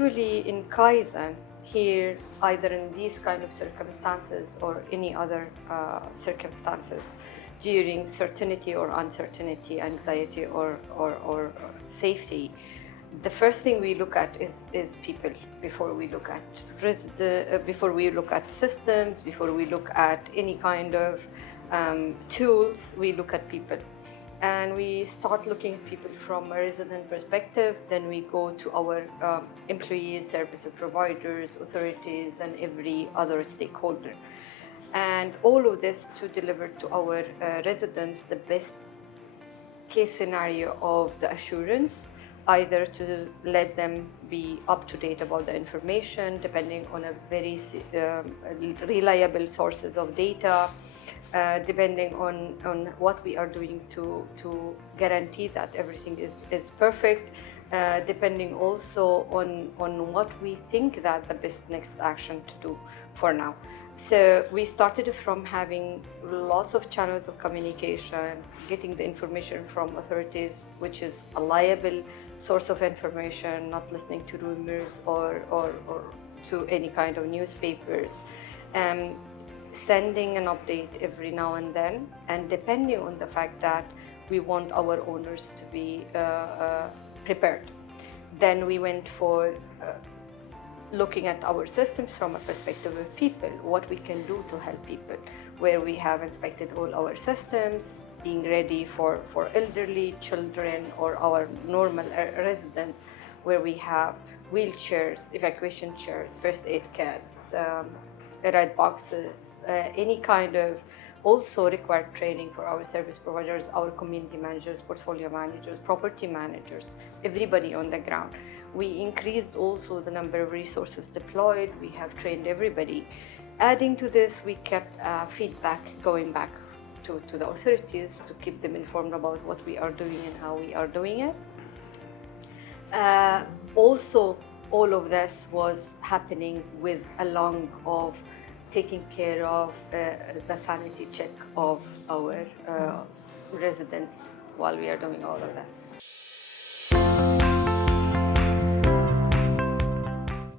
Actually, in Kaizen, here, either in these kind of circumstances or any other circumstances, during certainty or uncertainty, anxiety or safety, the first thing we look at is people before we look at before we look at systems, before we look at any kind of tools. We look at people. And we start looking at people from a resident perspective. Then we go to our employees, service providers, authorities, and every other stakeholder. And all of this to deliver to our residents the best case scenario of the assurance, either to let them be up to date about the information, depending on a very reliable sources of data, depending on what we are doing to guarantee that everything is perfect, depending also on what we think that the best next action to do for now. So we started from having lots of channels of communication, getting the information from authorities, which is a reliable source of information, not listening to rumors or to any kind of newspapers. Sending an update every now and then, and depending on the fact that we want our owners to be prepared. Then we went for looking at our systems from a perspective of people, what we can do to help people, where we have inspected all our systems, being ready for elderly, children, or our normal residents, where we have wheelchairs, evacuation chairs, first aid kits, red boxes, any kind of also required training for our service providers, our community managers, portfolio managers, property managers, everybody on the ground. We increased also the number of resources deployed. We have trained everybody. Adding to this, we kept feedback going back to the authorities to keep them informed about what we are doing and how we are doing it. Also, all of this was happening with along of taking care of the sanity check of our residents while we are doing all of this.